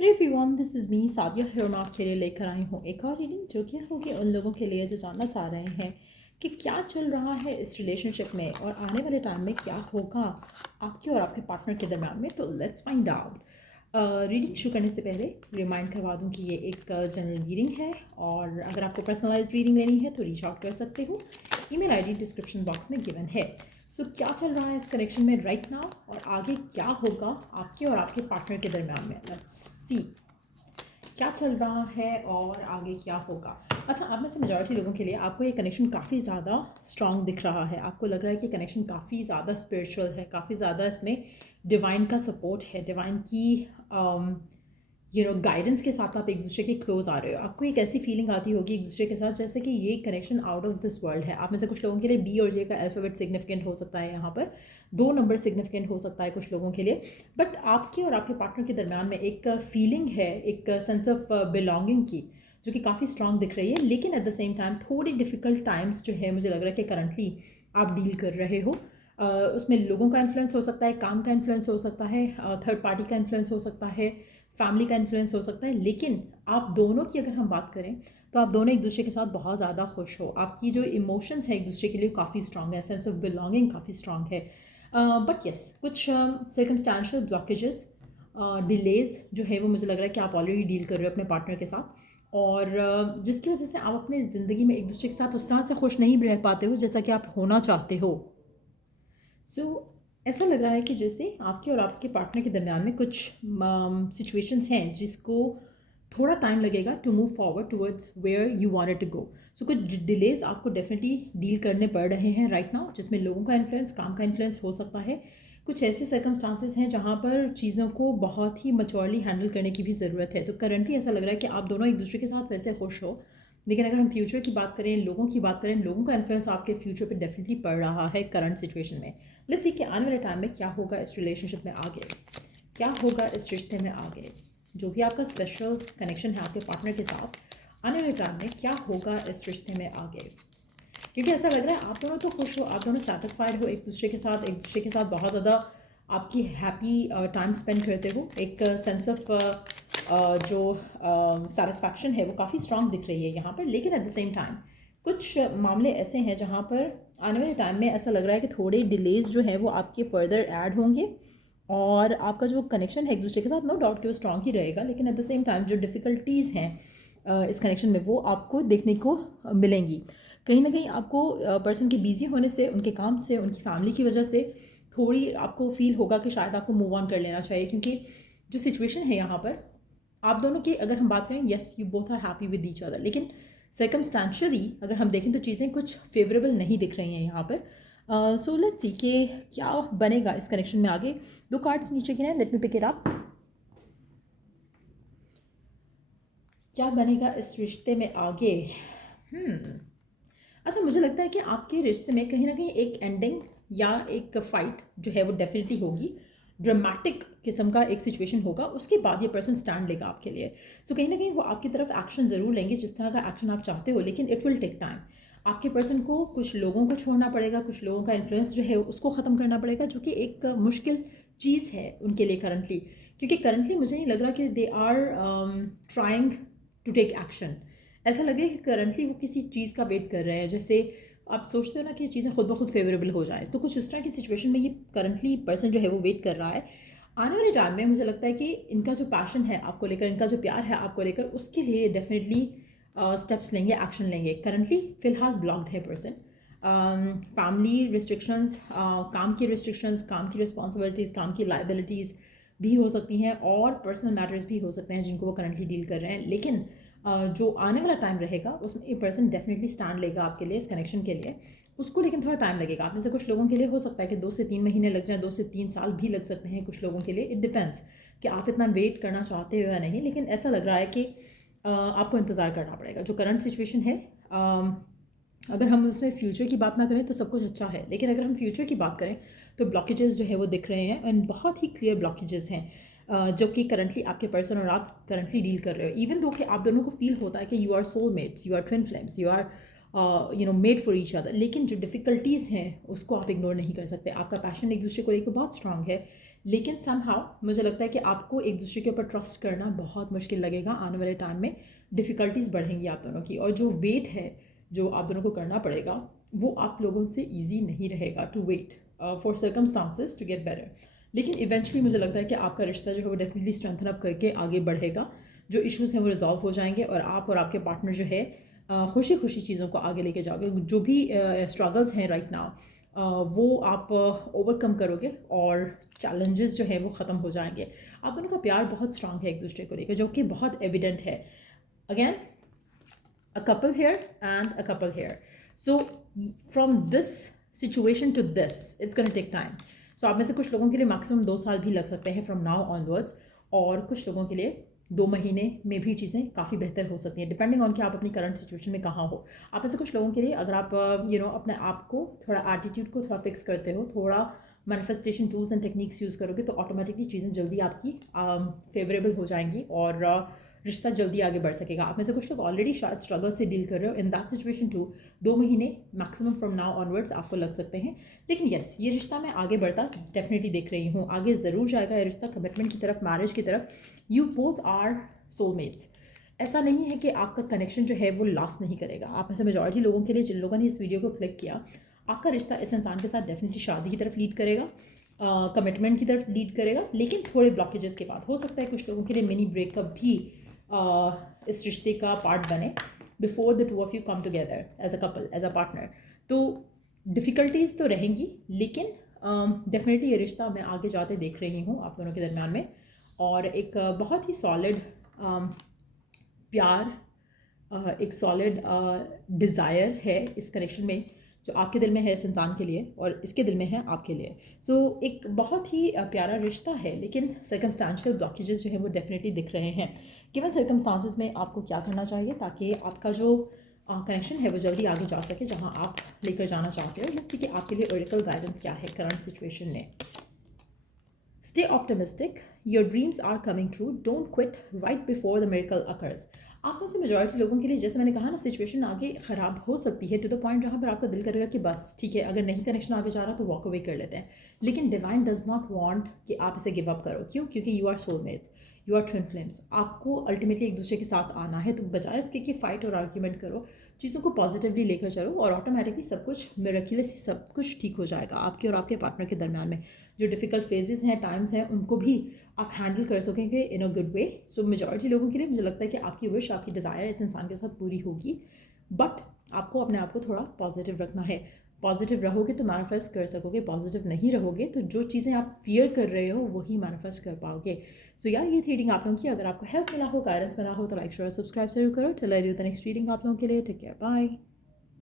Hello everyone, this is me Sadia है और मैं आपके लिए लेकर आई हूँ एक और रीडिंग जो कि होगी उन लोगों के लिए जो जानना चाह रहे हैं कि क्या चल रहा है इस रिलेशनशिप में और आने वाले टाइम में क्या होगा आपके और आपके पार्टनर के दरम्यान में। तो लेट्स फाइंड आउट। रीडिंग शुरू करने से पहले रिमाइंड करवा दूँ कि ये एक जनरल रीडिंग है और अगर आपको पर्सनलाइज्ड रीडिंग लेनी है तो रीच आउट कर सकते हो। ईमेल आईडी डिस्क्रिप्शन बॉक्स में गिवन है। सो क्या चल रहा है इस कनेक्शन में राइट नाउ और आगे क्या होगा आपके और आपके पार्टनर के दरम्यान में। लेट्स सी क्या चल रहा है और आगे क्या होगा। अच्छा, आप में से मेजॉरिटी लोगों के लिए आपको ये कनेक्शन काफ़ी ज़्यादा स्ट्रॉन्ग दिख रहा है। आपको लग रहा है कि कनेक्शन काफ़ी ज़्यादा स्पिरिचुअल है, काफ़ी ज़्यादा इसमें डिवाइन का सपोर्ट है, डिवाइन की गाइडेंस के साथ आप एक दूसरे के क्लोज आ रहे हो। आपको एक ऐसी फीलिंग आती होगी एक दूसरे के साथ जैसे कि ये connection out of this world है। आप में से कुछ लोगों के लिए बी और जे का अल्फ़ाबेट सिग्निफिकेंट हो सकता है, यहाँ पर 2 नंबर सिग्निफिकेंट हो सकता है कुछ लोगों के लिए। बट आपके और आपके पार्टनर के दरम्यान में एक फीलिंग है, एक सेंस ऑफ बिलोंगिंग की, जो कि काफ़ी स्ट्रॉन्ग दिख रही है। लेकिन एट द सेम टाइम थोड़ी डिफ़िकल्ट टाइम्स जो है मुझे लग रहा है कि करंटली आप डील कर रहे हो। उसमें लोगों का इन्फ्लुएंस हो सकता है, काम का इन्फ्लुएंस हो सकता है, थर्ड पार्टी का इन्फ्लुएंस हो सकता है, फैमिली का इन्फ्लुएंस हो सकता है। लेकिन आप दोनों की अगर हम बात करें तो आप दोनों एक दूसरे के साथ बहुत ज़्यादा खुश हो। आपकी जो इमोशंस है एक दूसरे के लिए काफ़ी स्ट्रांग है, सेंस ऑफ बिलोंगिंग काफ़ी स्ट्रांग है। बट यस, कुछ सर्कमस्टांशियल ब्लॉकेजेस, डिलेज जो है वो मुझे लग रहा है कि आप ऑलरेडी डील कर रहे हो अपने पार्टनर के साथ, और जिसकी वजह से आप अपने ज़िंदगी में एक दूसरे के साथ उस तरह से खुश नहीं रह पाते हो जैसा कि आप होना चाहते हो। सो ऐसा लग रहा है कि जैसे आपके और आपके पार्टनर के दरमियान में कुछ सिचुएशंस हैं जिसको थोड़ा टाइम लगेगा to move forward towards where you wanted to go. So कुछ डिलेज आपको डेफिनेटली डील करने पड़ रहे हैं राइट नाउ, जिसमें लोगों का इन्फ्लुएंस, काम का इन्फ्लुएंस हो सकता है। कुछ ऐसे सर्कमस्टांसेस हैं जहाँ पर चीज़ों को बहुत ही मच्योरली हैंडल करने की भी ज़रूरत है। तो करंटली ऐसा लग रहा है कि आप दोनों एक दूसरे के साथ वैसे खुश हो, लेकिन अगर हम फ्यूचर की बात करें, लोगों की बात करें, लोगों का इन्फ्लुएंस आपके फ्यूचर पे डेफिनेटली पड़ रहा है करंट सिचुएशन में। लेट्स सी कि आने वाले टाइम में क्या होगा इस रिलेशनशिप में आगे, क्या होगा इस रिश्ते में आगे। जो भी आपका स्पेशल कनेक्शन है आपके पार्टनर के साथ, आने वाले टाइम में क्या होगा इस रिश्ते में आगे। क्योंकि ऐसा लग रहा है आप दोनों तो खुश हो, आप दोनों सेटिस्फाइड हो एक दूसरे के साथ, एक दूसरे के साथ बहुत ज़्यादा आपकी हैप्पी टाइम स्पेंड करते हो। एक सेंस ऑफ जो सेटिस्फैक्शन है वो काफ़ी स्ट्रांग दिख रही है यहाँ पर। लेकिन एट द सेम टाइम कुछ मामले ऐसे हैं जहाँ पर आने वाले टाइम में ऐसा लग रहा है कि थोड़े डिलेज जो है वो आपके फर्दर ऐड होंगे, और आपका जो कनेक्शन है एक दूसरे के साथ नो डाउट कि वो स्ट्रांग ही रहेगा। लेकिन एट द सेम टाइम जो डिफ़िकल्टीज़ हैं इस कनेक्शन में वो आपको देखने को मिलेंगी। कहीं ना कहीं आपको पर्सन के बिजी होने से, उनके काम से, उनकी फैमिली की वजह से थोड़ी आपको फील होगा कि शायद आपको मूव ऑन कर लेना चाहिए। क्योंकि जो सिचुएशन है यहाँ पर आप दोनों की अगर हम बात करें, yes you both are happy with each other, लेकिन सर्कमस्टांशियली अगर हम देखें तो चीज़ें कुछ फेवरेबल नहीं दिख रही हैं यहाँ पर। सो लेट्स सी कि क्या बनेगा इस कनेक्शन में आगे। 2 कार्ड्स नीचे गिने, let me pick it up. क्या बनेगा इस रिश्ते में आगे। अच्छा, मुझे लगता है कि आपके रिश्ते में कहीं ना कहीं एक एंडिंग या एक फाइट जो है वो डेफिनेटली होगी। ड्रामेटिक किस्म का एक सिचुएशन होगा, उसके बाद ये पर्सन स्टैंड लेगा आपके लिए। सो कहीं ना कहीं वो आपकी तरफ एक्शन ज़रूर लेंगे जिस तरह का एक्शन आप चाहते हो, लेकिन इट विल टेक टाइम। आपके पर्सन को कुछ लोगों को छोड़ना पड़ेगा, कुछ लोगों का इन्फ्लुएंस जो है उसको ख़त्म करना पड़ेगा, जो कि एक मुश्किल चीज़ है उनके लिए करंटली। क्योंकि करंटली मुझे नहीं लग रहा कि they are trying to take action. ऐसा लगे कि करंटली वो किसी चीज़ का वेट कर रहे हैं। जैसे आप सोचते हो ना कि चीज़ें खुद ब खुद फेवरेबल हो जाए, तो कुछ इस तरह की सिचुएशन में ये करंटली पर्सन जो है वो वेट कर रहा है। आने वाले टाइम में मुझे लगता है कि इनका जो पैशन है आपको लेकर, इनका जो प्यार है आपको लेकर, उसके लिए डेफिनेटली स्टेप्स लेंगे, एक्शन लेंगे। करंटली फ़िलहाल ब्लॉक्ड है पर्सन। फैमिली रिस्ट्रिक्शंस, काम की रिस्ट्रिक्शंस, काम की रिस्पॉन्सिबिलिटीज़, काम की लाइबिलिटीज़ भी हो सकती हैं, और पर्सनल मैटर्स भी हो सकते हैं जिनको वो करंटली डील कर रहे हैं। लेकिन जो आने वाला टाइम रहेगा उसमें ये पर्सन डेफिनेटली स्टैंड लेगा आपके लिए, इस कनेक्शन के लिए। उसको लेकिन थोड़ा टाइम लगेगा। आप में से कुछ लोगों के लिए हो सकता है कि 2 से 3 महीने लग जाएँ, 2 से 3 साल भी लग सकते हैं कुछ लोगों के लिए। इट डिपेंड्स कि आप इतना वेट करना चाहते हो या नहीं। लेकिन ऐसा लग रहा है कि आपको इंतज़ार करना पड़ेगा। जो करंट सिचुएशन है, अगर हम उसमें फ्यूचर की बात ना करें तो सब कुछ अच्छा है, लेकिन अगर हम फ्यूचर की बात करें तो ब्लॉकेजेस जो है वो दिख रहे हैं, एंड बहुत ही क्लियर ब्लॉकेजेस हैं जो कि करंटली आपके पर्सन और आप करंटली डील कर रहे हो। इवन दो कि आप दोनों को फील होता है कि you are soulmates, you are twin flames, you are made for each other, लेकिन जो डिफ़िकल्टीज़ हैं उसको आप इग्नोर नहीं कर सकते। आपका पैशन एक दूसरे को लेकर बहुत स्ट्रांग है, लेकिन समहाउ मुझे लगता है कि आपको एक दूसरे के ऊपर ट्रस्ट करना बहुत मुश्किल लगेगा आने वाले टाइम में। डिफ़िकल्टीज़ बढ़ेंगी आप दोनों की, और जो वेट है जो आप दोनों को करना पड़ेगा वो आप लोगों से ईजी नहीं रहेगा to wait for circumstances to get better. लेकिन इवेंचुअली मुझे लगता है कि आपका रिश्ता जो है वो डेफिनेटली स्ट्रेंथन अप करके आगे बढ़ेगा, जो इश्यूज़ हैं वो रिजॉल्व हो जाएंगे, और आप और आपके पार्टनर जो है खुशी खुशी चीज़ों को आगे लेके जाओगे। जो भी स्ट्रगल्स हैं राइट नाउ वो आप ओवरकम करोगे, और चैलेंजेस जो है वो ख़त्म हो जाएंगे। आप दोनों का प्यार बहुत स्ट्रांग है एक दूसरे को लेकर, जो कि बहुत एविडेंट है। Again, a couple here and a couple here. So from this situation to this, it's going to take time. So आप में से कुछ लोगों के लिए मैक्सिमम 2 साल भी लग सकते हैं फ्रॉम नाउ ऑनवर्ड्स, और कुछ लोगों के लिए 2 महीने में भी चीज़ें काफ़ी बेहतर हो सकती हैं, डिपेंडिंग ऑन कि आप अपनी करंट सिचुएशन में कहाँ हो। आप में से कुछ लोगों के लिए अगर आप अपने आप को थोड़ा, एटीट्यूड को थोड़ा फिक्स करते हो, थोड़ा manifestation tools and techniques use करोगे, तो ऑटोमेटिकली चीज़ें जल्दी आपकी फेवरेबल हो जाएंगी और रिश्ता जल्दी आगे बढ़ सकेगा। आप में से कुछ लोग ऑलरेडी शायद स्ट्रगल से डील कर रहे हो, इन दैट सिचुएशन टू 2 महीने मैक्सिमम फ्रॉम नाउ ऑनवर्ड्स आपको लग सकते हैं। लेकिन यस, ये रिश्ता मैं आगे बढ़ता डेफिनेटली देख रही हूँ, आगे ज़रूर जाएगा ये रिश्ता कमिटमेंट की तरफ, मैरिज की तरफ। You both are soulmates. ऐसा नहीं है कि आपका कनेक्शन जो है वो लास्ट नहीं करेगा। आप में से मेजॉरिटी लोगों के लिए, जिन लोगों ने इस वीडियो को क्लिक किया, आपका रिश्ता इस इंसान के साथ डेफिनेटली शादी की तरफ लीड करेगा, कमिटमेंट की तरफ लीड करेगा, लेकिन थोड़े ब्लॉकेजेस के बाद। हो सकता है कुछ लोगों के लिए मिनी ब्रेकअप भी इस रिश्ते का पार्ट बने before the two of you come together as a couple, as a partner. तो डिफ़िकल्टीज़ तो रहेंगी, लेकिन डेफिनेटली ये रिश्ता मैं आगे जाते देख रही हूँ आप दोनों के दरम्यान में, और एक बहुत ही सॉलिड प्यार, एक सॉलिड डिज़ायर है इस कनेक्शन में, जो आपके दिल में है इस इंसान के लिए और इसके दिल में है आपके लिए। सो एक बहुत ही प्यारा रिश्ता है, लेकिन सर्कमस्टांशियल ब्लॉकेजेस जो है वो डेफिनेटली दिख रहे हैं। गिवन सर्कमस्टांसेस में आपको क्या करना चाहिए ताकि आपका जो कनेक्शन है वो जल्दी आगे जा सके जहां आप लेकर जाना चाहते हो। लेट्स सी कि आपके लिए ओरेकल गाइडेंस क्या है करंट सिचुएशन में। Stay optimistic. Your dreams are coming true. Don't quit right before the miracle occurs. आप में से मेजॉरिटी लोगों के लिए, जैसे मैंने कहा ना, सिचुएशन आगे ख़राब हो सकती है टू द पॉइंट जहाँ पर आपका दिल करेगा कि बस ठीक है, अगर नहीं कनेक्शन आगे जा रहा तो वॉक अवे कर लेते हैं। लेकिन डिवाइन डज नॉट वांट कि आप इसे गिव अप करो। क्यों? क्योंकि you are soulmates, you are twin flames. आपको अल्टीमेटली एक दूसरे के साथ आना है, तो बजाय इसके कि फ़ाइट और आर्ग्यूमेंट करो, चीज़ों को पॉजिटिवली लेकर चलो, और ऑटोमेटिकली सब कुछ मिरेक्युलसली सब कुछ ठीक हो जाएगा आपके और आपके पार्टनर के दरमियान में। जो डिफ़िकल्ट फेजेस हैं, टाइम्स हैं, उनको भी आप हैंडल कर सकेंगे इन a good way. So majority लोगों के लिए मुझे लगता है कि आपकी विश, आपकी डिज़ायर इस इंसान के साथ पूरी होगी, बट आपको अपने आप को थोड़ा पॉजिटिव रखना है। पॉजिटिव रहोगे तो मैनिफेस्ट कर सकोगे, पॉजिटिव नहीं रहोगे तो जो चीज़ें आप फियर कर रहे हो वही मैनिफेस्ट कर पाओगे। सो यार, ये थी रीडिंग आप लोगों की। अगर आपको हेल्प मिला हो, गाइडेंस मिला हो, तो लाइक शेयर सब्सक्राइब जरूर करो। Till I do the next reading आप लोगों के लिए, टेक केयर, बाय।